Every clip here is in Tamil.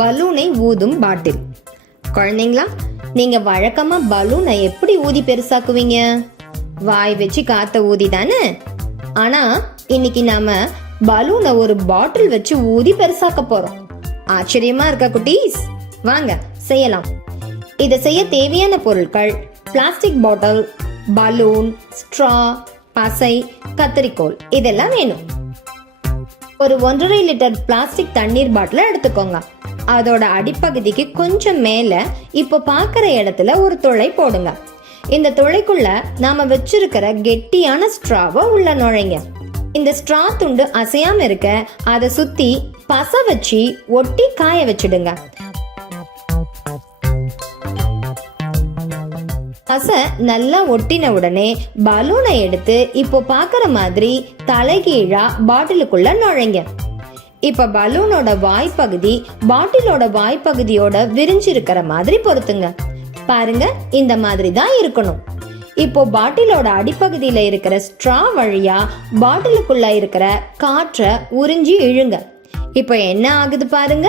பலூனை ஊதும் பாட்டில். குழந்தைங்களா, நீங்க வழக்கமா பலூனை எப்படி ஊதி பெருசாக்குவீங்க? வாய் வச்சு காத்த ஊதி தானே. ஆனா இன்னைக்கு நாம பலூனை ஒரு பாட்டில் வச்சு ஊதி பெருசாக்க போறோம். ஆச்சரியமா இருக்கா குட்டீஸ்? வாங்க செய்யலாம். இதை செய்ய தேவையான பொருட்கள்: பிளாஸ்டிக் பாட்டில், பலூன், ஸ்ட்ரா, பசை, கத்தரிக்கோல் இதெல்லாம் வேணும். ஒரு 1.5 லிட்டர் பிளாஸ்டிக் தண்ணீர் பாட்டில எடுத்துக்கோங்க. அதோட அடிப்பகுதிக்கு கொஞ்சம் மேல இப்போ பார்க்குற இடத்துல ஒரு துளை போடுங்க. இந்த துளைக்குள்ள நாம வச்சிருக்கிற கெட்டியான ஸ்ட்ராவை உள்ள நுழைங்க. இந்த ஸ்ட்ரா துண்டு அசையாம இருக்க அதை சுத்தி பசை வச்சு ஒட்டி காய வச்சிடுங்க. பசை நல்லா ஒட்டின உடனே பலூனை எடுத்து இப்போ பார்க்குற மாதிரி தலைகீழா பாட்டிலுக்குள்ள நுழைங்க. இப்ப பலூனோட வாய்ப்பகுதி பாட்டிலோட வாய்ப்பகுதியோட விரிஞ்சிருக்கிற மாதிரி பொறுத்துங்க. பாருங்க, இந்த மாதிரி தான் இருக்கணும். இப்போ பாட்டிலோட அடிப்பகுதியில இருக்கிற ஸ்ட்ரா வழியா பாட்டிலுக்குள்ள இருக்கிற காற்றை உறிஞ்சி இழுங்க. இப்போ என்ன ஆகுது பாருங்க.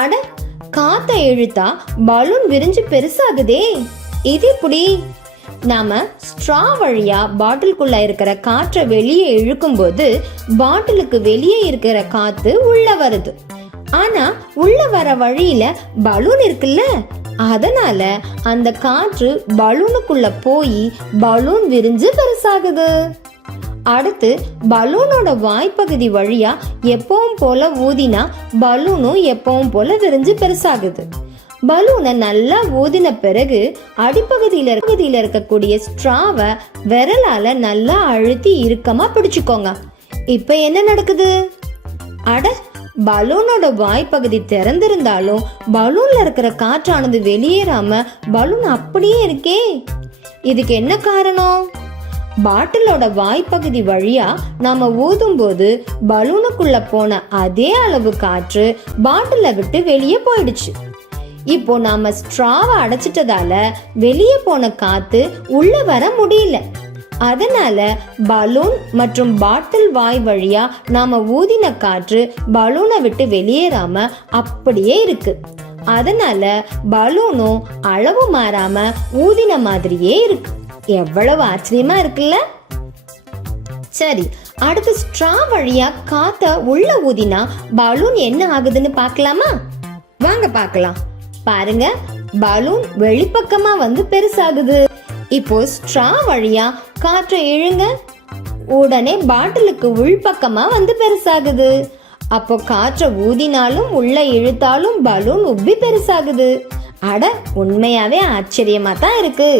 அட, காத்தை இழுத்தா பலூன் விரிஞ்சு பெருசாகுதே. இது எப்படி? நாம ஸ்ட்ரா வழியா பாட்டிலுக்குள்ள இருக்கிற காற்றை வெளியே இழுக்கும் போது பாட்டிலுக்கு வெளியே இருக்கிற காத்து உள்ள வருது. ஆனா உள்ள வர வழியில பலூன் இருக்குல்ல, அதனால அந்த காற்று பலூனுக்குள்ள போய் பலூன் விரிஞ்சு பெருசாகுது. அடுத்து பலூனோட வாய்ப்பகுதி வழியா எப்பவும் போல ஊதினா பலூனும் எப்பவும் போல விரிஞ்சு பெருசாகுது. பலூனை நல்லா ஊதின பிறகு அடிப்பகுதியில இருக்கக்கூடிய ஸ்ட்ராவை விரலால நல்லா அழுத்தி இறுக்கமா பிடிச்சுக்கோங்க. இப்ப என்ன நடக்குது? அட, பலூனோட வாய்ப்பகுதி திறந்திருந்தாலும் பலூன்ல இருக்கிற காற்றானது வெளியேறாம பலூன் அப்படியே இருக்கே. இதுக்கு என்ன காரணம்? பாட்டிலோட வாய்ப்பகுதி வழியா நாம ஊதும் போது பலூனுக்குள்ள போன அதே அளவு காற்று பாட்டிலை விட்டு வெளியே போயிடுச்சு. இப்போ நாம ஸ்ட்ராவை அடைச்சிட்டதால வெளியே போன காத்து உள்ள வர முடியல. அதனால பலூன் மற்றும் பாட்டில் வாய் வழியா நாம ஊதின காற்று பலூனை விட்டு வெளியேறாம அப்படியே இருக்கு. அதனால பலூனும் அளவு மாறாம ஊதின மாதிரியே இருக்கு. எவ்வளவு ஆச்சரியமா இருக்குல்ல? சரி, அடுத்து ஸ்ட்ரா வழியா காத்த உள்ள ஊதினா பலூன் என்ன ஆகுதுன்னு பார்க்கலாமா? வாங்க பார்க்கலாம். பாருங்க, பலூன் வெளிப்பக்கமா வந்து பெருசாகுது. இப்போ ஸ்ட்ரா வழியா காற்றை இழுங்க. உடனே பாட்டிலுக்கு உள்பக்கமா வந்து பெருசாகுது. அப்போ காற்றை ஊதினாலும் உள்ள இழுத்தாலும் பலூன் உப்பி பெருசாகுது. அட, உண்மையாவே ஆச்சரியமா தான் இருக்கு.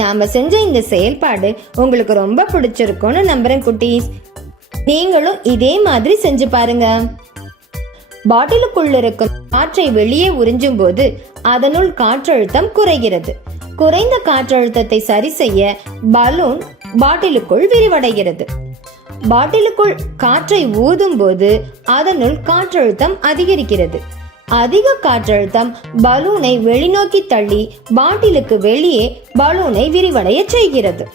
நாம செஞ்ச இந்த செயல்பாடு உங்களுக்கு ரொம்ப பிடிச்சிருக்கும்னு நம்புறேன் குட்டீஸ். நீங்களும் இதே மாதிரி செஞ்சு பாருங்க. பாட்டிலுக்குள்ள இருக்கும் காற்றை வெளியே உறிஞ்சும் போது அதனுள் காற்றழுத்தம் குறைகிறது. குறைந்த காற்றழுத்தத்தை சரி செய்ய பலூன் பாட்டிலுக்குள் விரிவடைகிறது. பாட்டிலுக்குள் காற்றை ஊதும் போது அதனுள் காற்றழுத்தம் அதிகரிக்கிறது. அதிக காற்றழுத்தம் பலூனை வெளிநோக்கி தள்ளி பாட்டிலுக்கு வெளியே பலூனை விரிவடைய செய்கிறது.